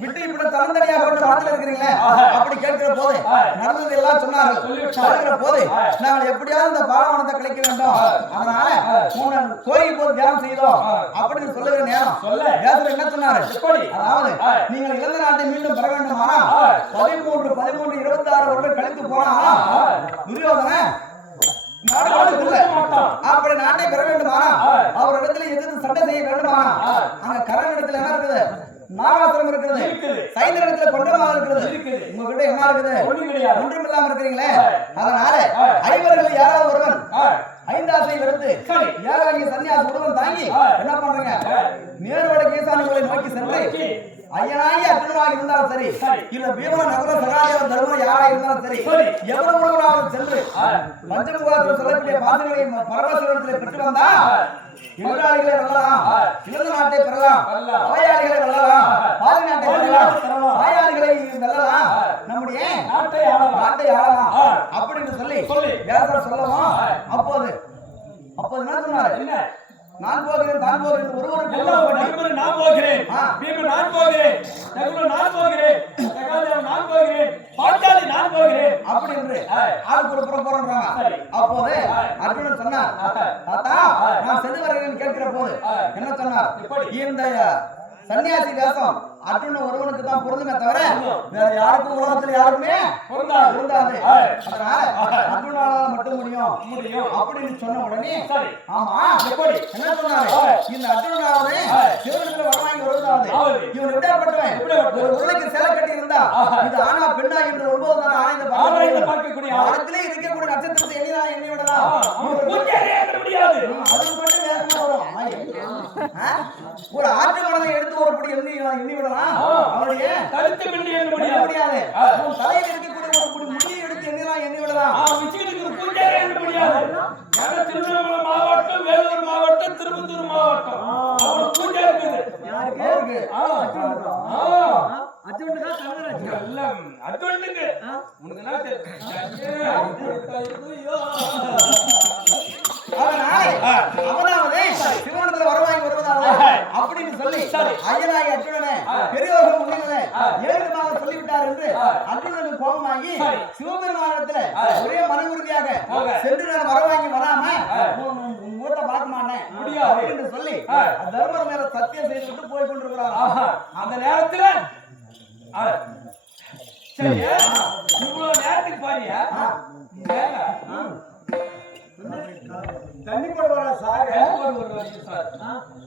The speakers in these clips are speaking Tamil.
விட்டு இப்படி தன்னந்தனியாக கொண்டு வார்த்தை இருக்கிறீங்களே அப்படி கேட்கிற போது நடந்தது எல்லாம் சொன்னார்கள். சொல்லுகிற போது நாங்கள் எப்படியாவது இந்த பாலவனத்தை கழிக்க வேண்டும், அதனால கோயில் போது தியானம் செய்தோம் அப்படின்னு சொல்லுகிற நேரம் வேதர் என்ன சொன்னாரு, அதாவது நீங்கள் இழந்த நாட்டை மீண்டும் பெற வேண்டுமானா 13 26 வருடம் கழித்து போனா துரியோதன அப்படி நாட்டை பெற வேண்டுமானா அவரிடத்துல எதிர்த்து சண்டை செய்ய வேண்டுமானா அங்க கரண இடத்துல என்ன இருக்குது, நாகாசுரம் இருக்கிறது, சைந்த இடத்துல கொண்டமாக இருக்கிறது, உங்ககிட்ட என்ன இருக்குது, ஒன்றும் இல்லாம இருக்கிறீங்களே. அதனால ஐவர்கள் யாராவது ஒருவன் ஐந்தாசை வெறுத்து ஏகாங்கி சன்னியாசி ஒருவன் தாங்கி என்ன பண்றீங்க, நேரோட கேசானிகளை நோக்கி சென்று ஐயனாகி அர்ஜுனனாக இருந்தாலும் சரி, இல்ல பீமன நகர சகாதேவன் தர்மம் யாரா இருந்தாலும் சரி, எவ்வளவு உறவனாலும் சென்று பஞ்சமுகத்தில் சொல்லக்கூடிய பாதங்களை பரமசிவனத்தில் பெற்று வந்தா எதிராளிகளை வெல்லலாம், இழந்த நாட்டை பெறலாம், அவையாளிகளை வெல்லலாம், பாதி நாட்டை வெல்லலாம், ஆயாளிகளை வெல்லலாம், நம்முடைய நாட்டை ஆளலாம் அப்படின்னு சொல்லி வேதர் சொல்லவும் அப்போது என்ன சொன்னாரு, நான் போகிறேன் தான் போகிறேன் ஒருவருக்கு நான் போகிறேன், பீமன் நான் போகிறேன், நகுலன் நான் போகிறேன், சகாதேவன் நான் போகிறேன், பாஞ்சாலி நான் போகிறேன் அப்படி என்று ஆளுக்கு ஒரு புறம் போறாங்க. அப்போது அர்ஜுனன் சொன்னார், தாத்தா நான் சென்று வருகிறேன் கேட்கிற போது என்ன சொன்னார், இந்த சன்னியாசி வேஷம் அர்ஜுனன் ஒருவனுக்கு தான் பொருந்துமே தவிர வேற யாருக்கும் உலகத்துல யாருக்குமே பொருந்தாது, அதனால அர்ஜுனால மட்டும் முடியும் அப்படின்னு சொன்ன உடனே ஆமா என்ன சொன்னாரு, இந்த அர்ஜுனாவே சிவனுக்கு வரவாங்கி வருவதாவது இவன் எப்படிப்பட்டவன், ஒரு உருளைக்கு சேலை கட்டி இருந்தா இது ஆனா பெண்ணா என்று 9 நாள் ஆராய்ந்து பார்க்கக்கூடிய வானத்திலே இருக்கக்கூடிய நட்சத்திரத்தை எண்ணி விடலாம், அது மட்டும் வேகமா வரும். ஒரு ஆற்று மனதை எடுத்து ஒருபடி எண்ணி விடலாம், அவருடைய கருத்து முடியாது, தலையில் இருக்கக்கூடிய ஒரு முடியை எடுத்து எண்ணி விடலாம், திருவண்ணாமலை மாவட்டம், வேலூர் மாவட்டம், திருப்பத்தூர் மாவட்டம் பூஜை இருக்குது. அவனாவது சிவனத்துல வரவாங்கி வருவதாவது அப்படின்னு சொல்லி ஐயனாகி அர்ஜுனனை பெரியவர்கள் முன்னிலே 7 மாதம் சொல்லிவிட்டார் என்று அர்ஜுனனுக்கு கோபமாகி சிவபெருமானத்துல ஒரே மன உறுதியாக சென்று நான் வரவாங்கி வராம மூட்டை பார்க்க மாட்டேன் அப்படின்னு சொல்லி தர்மர் மேல சத்தியம் செய்துவிட்டு போய் கொண்டிருக்கிறார். அந்த நேரத்துல இவ்வளவு நேரத்துக்கு பாரியா தண்ணி போட வர சார்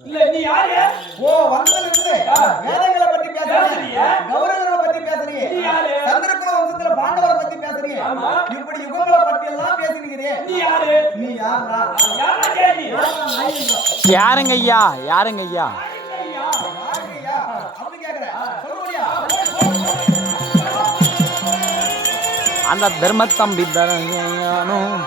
இல்ல நீ யாரு, ஓ வந்ததுல இருந்து வேதங்களை பத்தி பேசுறீங்க, கௌரவங்களை பத்தி பேசுறீங்க, சந்திரகுல வம்சத்துல பாண்டவரை பத்தி பேசுறீங்க, இப்படி யுகங்களை பத்தி எல்லாம் பேசுறீங்க. நீ யாரு, நீ யாரா, யாருங்க ஐயா, யாருங்க ஐயா அப்படி கேக்குறேன், சொல்ல முடியா அந்த தர்மத்தம்பி தரணும்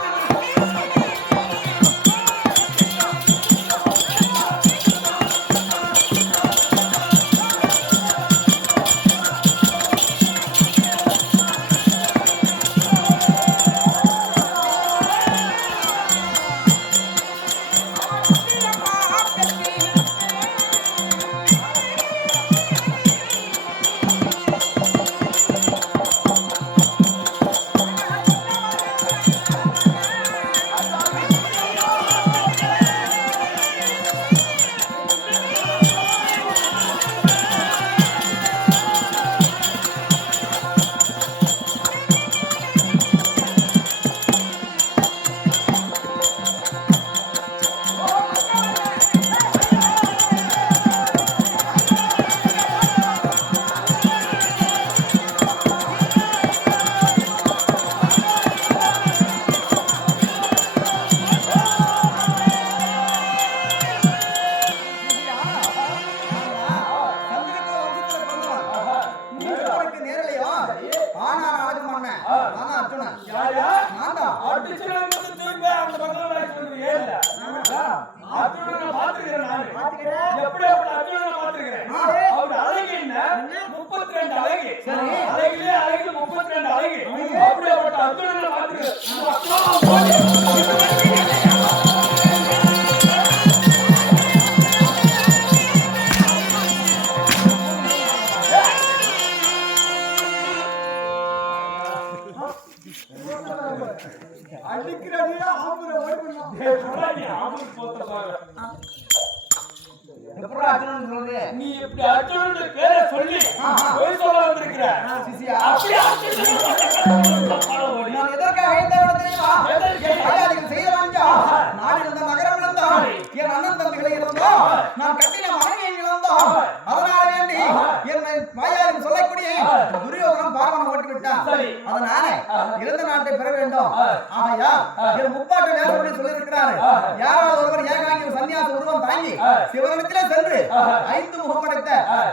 அடிக்கிறடியா ஆம்புற ஓடி பண்ணலாம். நீ ஆம்பூர் போத்த பாரு. எப்படா அர்ஜுனன் சொல்றது? நீ இப்படி அர்ஜுனன் பேரை சொல்லி போய் சொல்ல வந்திருக்கிற. சிசியா அப்படி நான் எதற்காக ஐந்தாவிடம் தெரியுமா? ஐயாதிகள் செய்ய வேண்டாம். நாடு இருந்த நகரம் இழந்தோம். என் அண்ணன் தம்பிகளை இழந்தோம். நான் கட்டின மனைவியை இழந்தோம். அதனால வேண்டி என்னை வாயாரில் சொல்லக்கூடிய துரியோதனன் பார்வனை ஓட்டி விட்டான். அதனால இழந்த நாட்டை பெற வேண்டும். ஆகையா என் முப்பாட்டு வேதப்படி சொல்லியிருக்கிறாரு. யாராவது ஒருவர் ஏகாங்கி சன்னியாச உருவம் தாங்கி சிவனிடத்திலே சென்று 5 முகம் படைத்த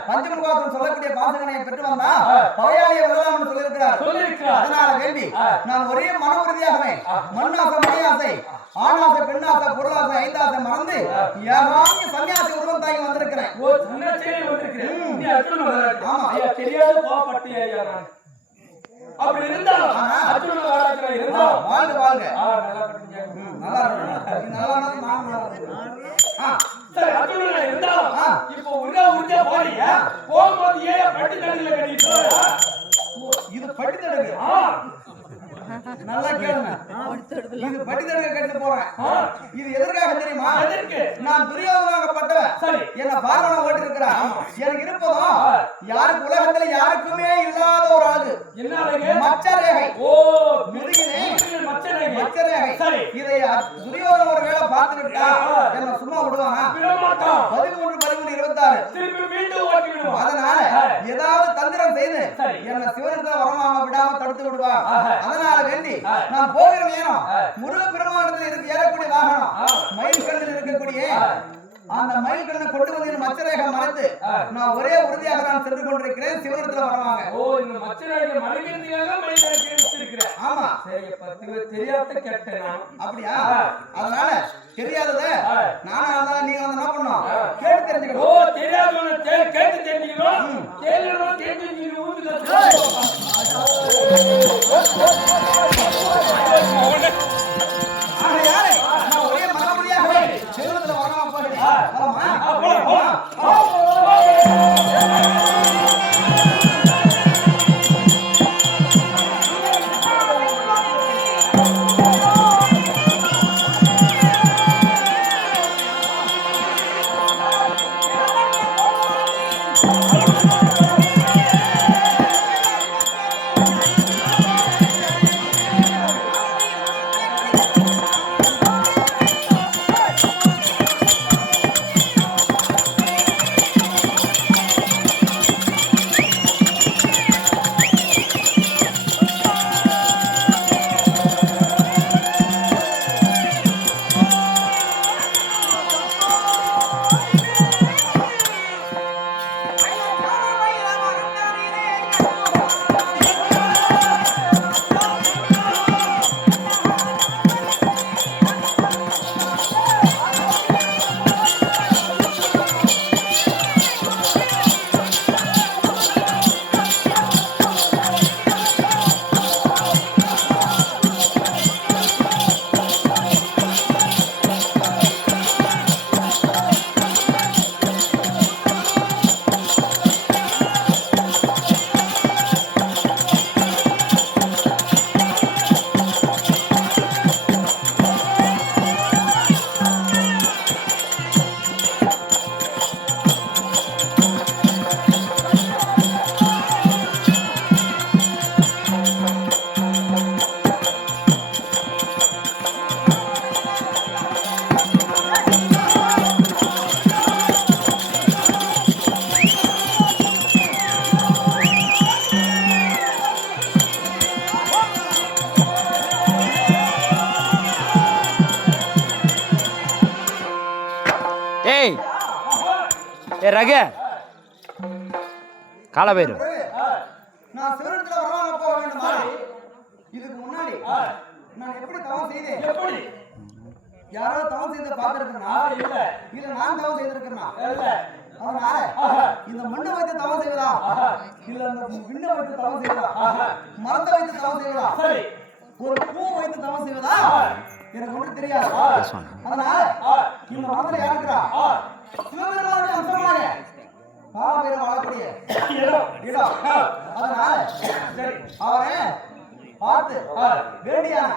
பஞ்சமுகாசன் சொல்லக்கூடிய பாசகனை பெற்று வந்தா பகையாளியை வெல்லலாம் என்று சொல்லியிருக்கிறார். அதனால வேண்டி நான் ஒரே மன உறுதியாகவே மண்ணாசை மணியாசை ஆணாசை பெண்ணாசை பொருளாசை 5 ஆசை மறந்து ஏகாங்கி சன்னியாசி உருவம் தாங்கி வந்திருக்கிறேன். ஆமா தெரியாத கோபப்பட்டு ஐயா நான் அப்படி இருந்தாலும் அர்ஜுனன் வாராதற இருந்தாலும் வாழ்க வாழ்க. நல்லா பண்ணுங்க. நல்லா இருக்கு. நல்லா இருந்தாலும் நான் நல்லா இருக்கேன். சரி அர்ஜுனன் இருந்தாலும் இப்போ உருளா போறிய போகும்போது ஏன் பட்டி தடியில கட்டிட்டு இது பட்டி தடுக்கு. நல்லா கேளுங்க. இது பட்டி தடுக்க கட்டி போறேன். இது எதற்காக தெரியுமா? நான் துரியோதனாகப்பட்டவன். என்ன பார்வனை ஓட்டி இருக்கிறான். எனக்கு இருப்பதும் யாருக்கு உலகத்துல யாருக்குமே இல்லாத ஒரு ஆளு. என்ன மச்சரேகை. ஓ முதுகிலே மச்சரேகை. மச்சரேகை. இதை துரியோதனன் ஒரு வேளை பார்த்துக்கிட்டா என்ன சும்மா விடுவானா? 13 13 26 திருப்பி மீண்டும் ஓட்டி விடுவான். அதனால ஏதாவது தந்திரம் செய்து என்ன சிவனத்துல வரமாம விடாம தடுத்து விடுவா. அதனால வேண்டி நான் போகிற நேரம் முருக பெருமானத்தில் இருக்கு ஏறக்கூடிய வாகனம் மயில் கண்ணில் இருக்கக்கூடிய அந்த மயில் கண்ணை கொண்டு வந்து மச்சரேகை மறைத்து நான் ஒரே உறுதியாக நான் சென்று கொண்டிருக்கிறேன். சிவனத்துல வருவாங்க. ஓ இந்த மச்சரேகை மறைக்கிறதுக்காக மயிலை வச்சிருக்கிறேன். ஆமா சரி பத்து தெரியாத கேட்டேனா? அப்படியா? அதனால தெரியாதத நானா இருந்தாலும் நீங்க வந்து என்ன பண்ணணும் கேட்டு தெரிஞ்சுக்கணும். ஓ தெரியாதவன கேட்டு தெரிஞ்சுக்கணும். கேளுறவன தெரிஞ்சுக்கணும். யாரு நான் ஒரே மனமுடியாகவே சிவனத்துல வரலாம் ஏய் ஏ ரக காலபைரு நான் சிவனத்துல வரலாமா போக வேண்டுமா? இதுக்கு முன்னாடி நான் எப்படி தவம் செய்தேன்? எப்படி யாரோ தவம் செய்த பார்த்திருக்கேனா? இல்ல நான் தவம் செய்திருக்கேனா? அதனால இந்த மண்ணை வைத்து தவம் செய்வதா இல்ல அந்த விண்ணை வைத்து தவம் செய்வதா மரத்தை வைத்து தவம் செய்வதா ஒரு பூ வைத்து தவம் செய்வதா எனக்கு ஒன்றும் தெரியாது. அதனால இந்த மரத்துல யாருக்கிறா சிவபெருமானுடைய அம்சமாக காலபைரவன் வாழக்கூடிய இடம். அதனால அவன் பார்த்து வேண்டியான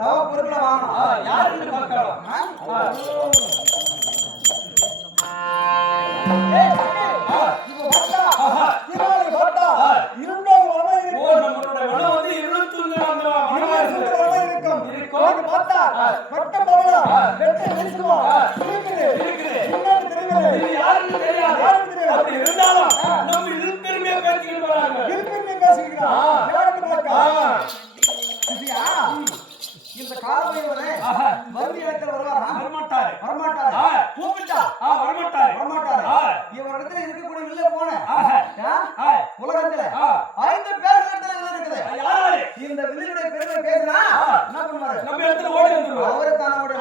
தவ பொருட்களை வாங்கணும். யார் என்று பார்க்கலாம். நம்மளுடைய மனம் வந்து இருளுக்குள்ள அந்த மனமா இருக்கும். இது யாருன்னு தெரியாது. அப்படி இருந்தாலும் நம்ம இதில் பெருமையா பேசிக்கிட்டு வராங்க. சரியா? இந்த காலமையோரே வறுமை இடத்துல வருவாரா? வரமாட்டாரு. வரமாட்டாரு. கூப்பிட்டா வரமாட்டாரு. வரமாட்டாரு. இவரிடத்துல இருக்கக்கூடிய வில்ல போன உலகத்துல 5 பேர்களிடத்துல வில்லு இருக்குது. யாரு? இந்த வில்லுடைய பெருமை பேசினா என்ன பண்ணுவாரு? நம்ம இடத்துல ஓடி வந்துருவாரு. அவரை தானே ஓடி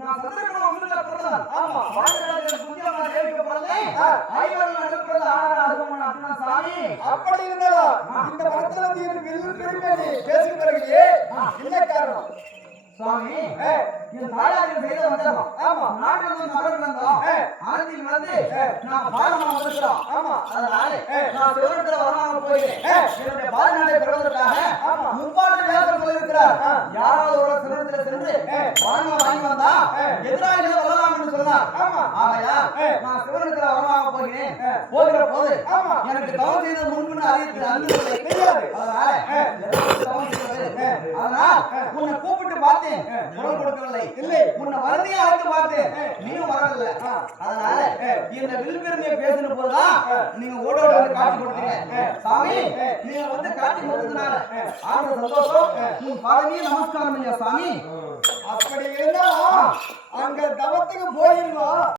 நான் சந்திரகுல வம்சத்துல பிறந்தவன். ஆமா. வாழ்க்கையில புண்ணியமா ஜெயிக்கப்படுறதே ஐவர்கள் நடுப்புறது ஆராதனை அப்படின்னா சாமி. அப்படி இருந்தாலும் இந்த மரத்துல வந்து எனக்கு வில்லு பெருமை பேசி வருகிறே என்ன காரணம்? சுவாமி என் தாயாரின் செய்த வந்தோம். ஆமா. நாட்டில் வந்து மரம் வந்தோம். ஆனந்தில் வந்து நான் பாலமா வந்திருக்கிறோம். ஆமா. அதனால நான் சிவனத்துல வரமாக போகிறேன். என்னுடைய பாலநாட்டை பெறுவதற்காக முப்பாட்டு வேதம் சொல்லியிருக்கிறார். யாராவது ஒரு சிவனத்துல சென்று வரமா வாங்கி வந்தா எதிராக வரலாம் என்று சொன்னார். ஆகையா நான் சிவனத்துல வரமாக போகிறேன். போகிற போது எனக்கு தவம் செய்த முன்பு அறிவித்து அன்பு தெரியாது. அதனால தவம் செய்வது. அதனால் உன்னை கூப்பிட்டு பார்த்தேன். குரல் கொடுக்கவில்லை. இல்லை. உன்னை வருந்தியை அழைத்து பார்த்தேன். நீயும் வரவில்லை. அதனால இந்த வில் பெருமையை பேசின போதுதான் நீங்க ஓடோட வந்து காட்சி கொடுத்தீங்க. சாமி நீங்க வந்து காட்சி கொடுத்ததுனால ஆனந்த சந்தோஷம். உன் பாதமே நமஸ்காரம் ஐயா சாமி. அப்படி இருந்தா அங்க தவத்துக்கு போயிருந்தோம்.